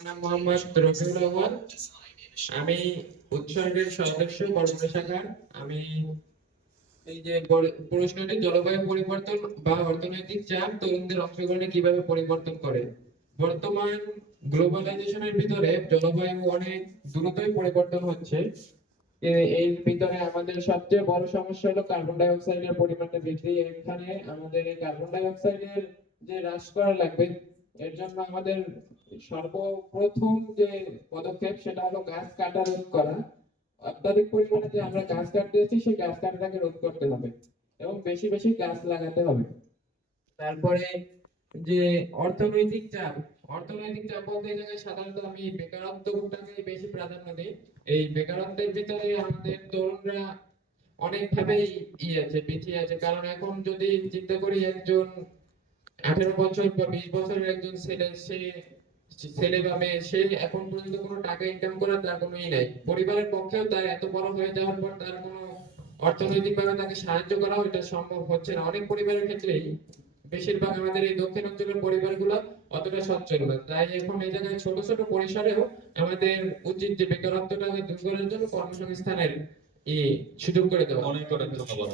নাম মোহাম্মদ রফিকুল আউয়াল। আমি উৎসর্গের সদস্য বরগুনা শাখার। আমি এই যে প্রশ্নটি জলবায়ু পরিবর্তন বা অর্থনৈতিক চাপ তরুণদের অংশগ্রহণে কিভাবে পরিবর্তন করে। বর্তমান গ্লোবালাইজেশনের ভিতরে জলবায়ু অনেক দ্রুতই পরিবর্তন হচ্ছে। এর ভিতরে আমাদের সবচেয়ে বড় সমস্যা হলো কার্বন ডাই অক্সাইডের পরিমাণটা বৃদ্ধি। এখানে আমাদের এই কার্বন ডাই অক্সাইডের যে হ্রাস করা লাগবে, এর জন্য আমাদের সর্বপ্রথম যে পদক্ষেপ সেটা হলো গাছ কাটা রোধ করা। অত্যাধিক পরিমাণে যে আমরা গাছ কাটতেছি সেই গাছ কাটাটাকে রোধ করতে হবে এবং বেশি বেশি গাছ লাগাতে হবে। তারপরে যে অর্থনৈতিক চাপ, অর্থনৈতিক চাপ বলতে এই জায়গায় সাধারণত আমি বেকারত্বটাকে বেশি প্রাধান্য দিই। এই বেকারত্বের ভিতরে আমাদের তরুণরা অনেকভাবেই আছে, পিছিয়ে আছে। কারণ এখন যদি চিন্তা করি, একজন 18 বছর বা 20 বছরের একজন ছেলে বা মেয়ে, সে এখন পর্যন্ত কোনো টাকা ইনকাম করার তার কোনো ই নাই। পরিবারের পক্ষেও তার এত বড় হয়ে যাওয়ার পর তার কোনো অর্থনৈতিকভাবে তাকে সাহায্য করা এটা সম্ভব হচ্ছে না অনেক পরিবারের ক্ষেত্রেই। বেশিরভাগ আমাদের এই দক্ষিণ অঞ্চলের পরিবারগুলো অতটা সচ্ছল না। তাই এখন এই জায়গায় ছোট ছোট পরিসরেও আমাদের উচিত যে বেকারত্বটাকে দূর করার জন্য কর্মসংস্থানের সুযোগ করে দেওয়া। অনেক অনেক ধন্যবাদ।